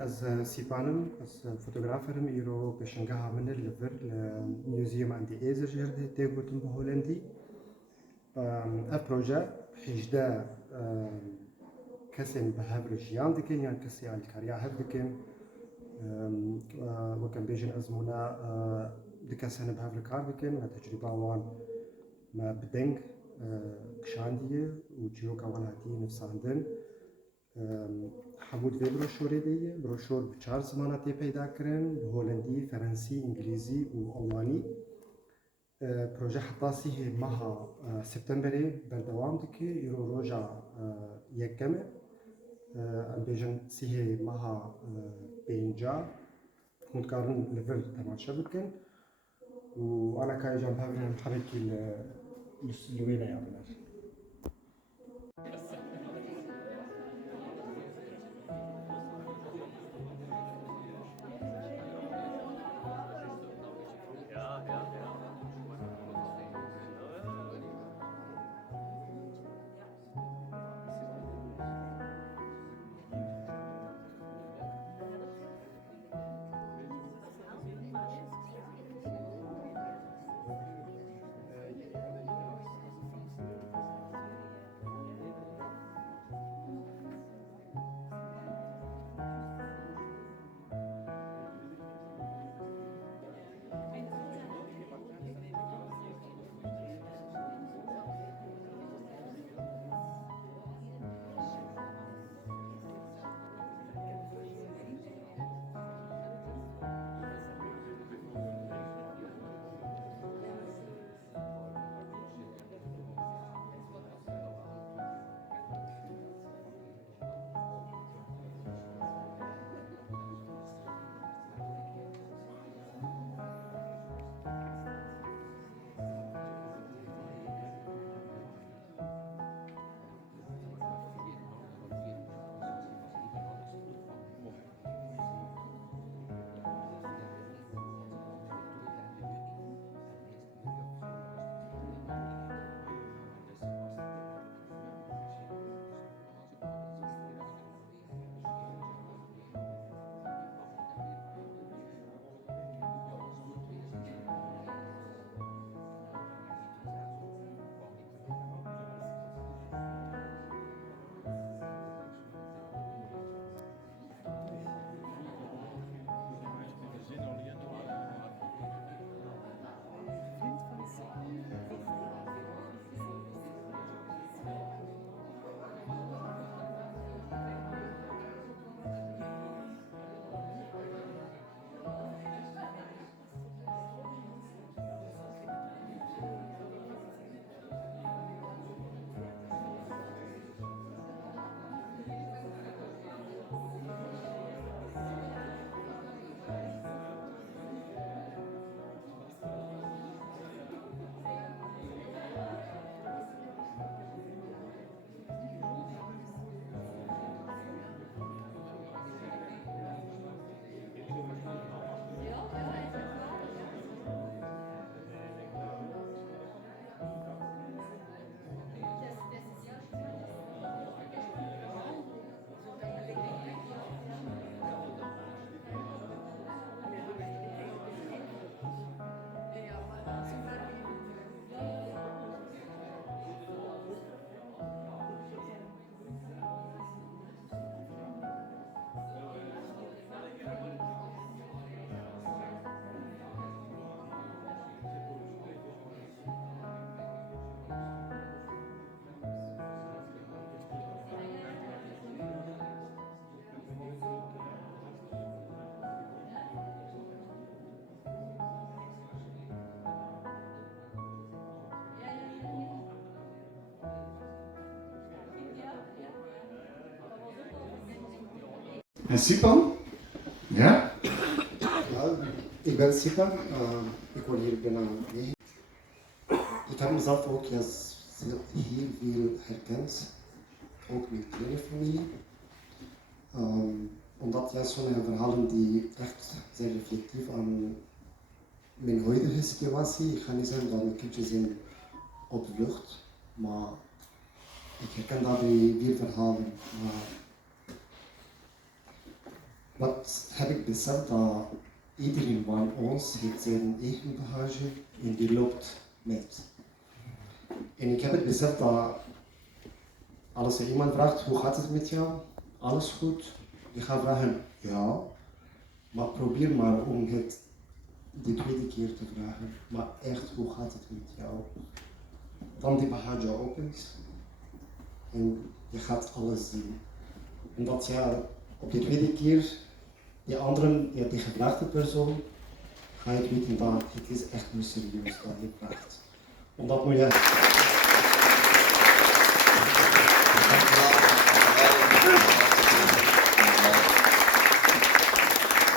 از سیپانم از فوتوغرافرم ایرو بشنگاه من لبر لمیوزیوم اندی ایزر جرده تیگوتم به هولندی. پروژه 18 کسی به هفر جیان دکن یا کسی الکاریا هف دکن وکم بیشن ازمونا دکسانه به هفر کار دکن و تجربه وان ما بدنگ کشاندیه و جیوک آوان هاتی نفساندن. حمود وی بروشوری دیه بروشور به 4 زماناتی پیدا کردن به هولندی، فرانسی، انگلیزی و آلمانی. پروژه حتاسی ماه سپتامبری بردوام دکی ایرو روزا یکمه ام بیشن سیه ماه بینجا متکارن لفل تماشا بکن و آنا کاری جام هفرم حرکی لویلا یابنار. En Sipan? Ja? Ja, ik ben Sipan, ik woon hier bijna 9. Ik heb mezelf ook heel veel herkend, ook met kleine familie. Omdat sommige verhalen die echt zijn reflectief aan mijn huidige situatie. Ik ga niet zeggen dat mijn kindjes zijn op de vlucht, maar ik herken daarbij veel verhalen. Maar wat heb ik beseft dat iedereen van ons heeft zijn eigen bagage en die loopt met. En ik heb het beseft dat als er iemand vraagt hoe gaat het met jou, alles goed, je gaat vragen ja, maar probeer maar om het de tweede keer te vragen, maar echt hoe gaat het met jou. Dan die bagage opent en je gaat alles zien. Omdat ja, op de tweede keer die andere, ja, die gevraagde persoon, ga je weten dat het is echt mysterieus dat je vraagt. Omdat moet je...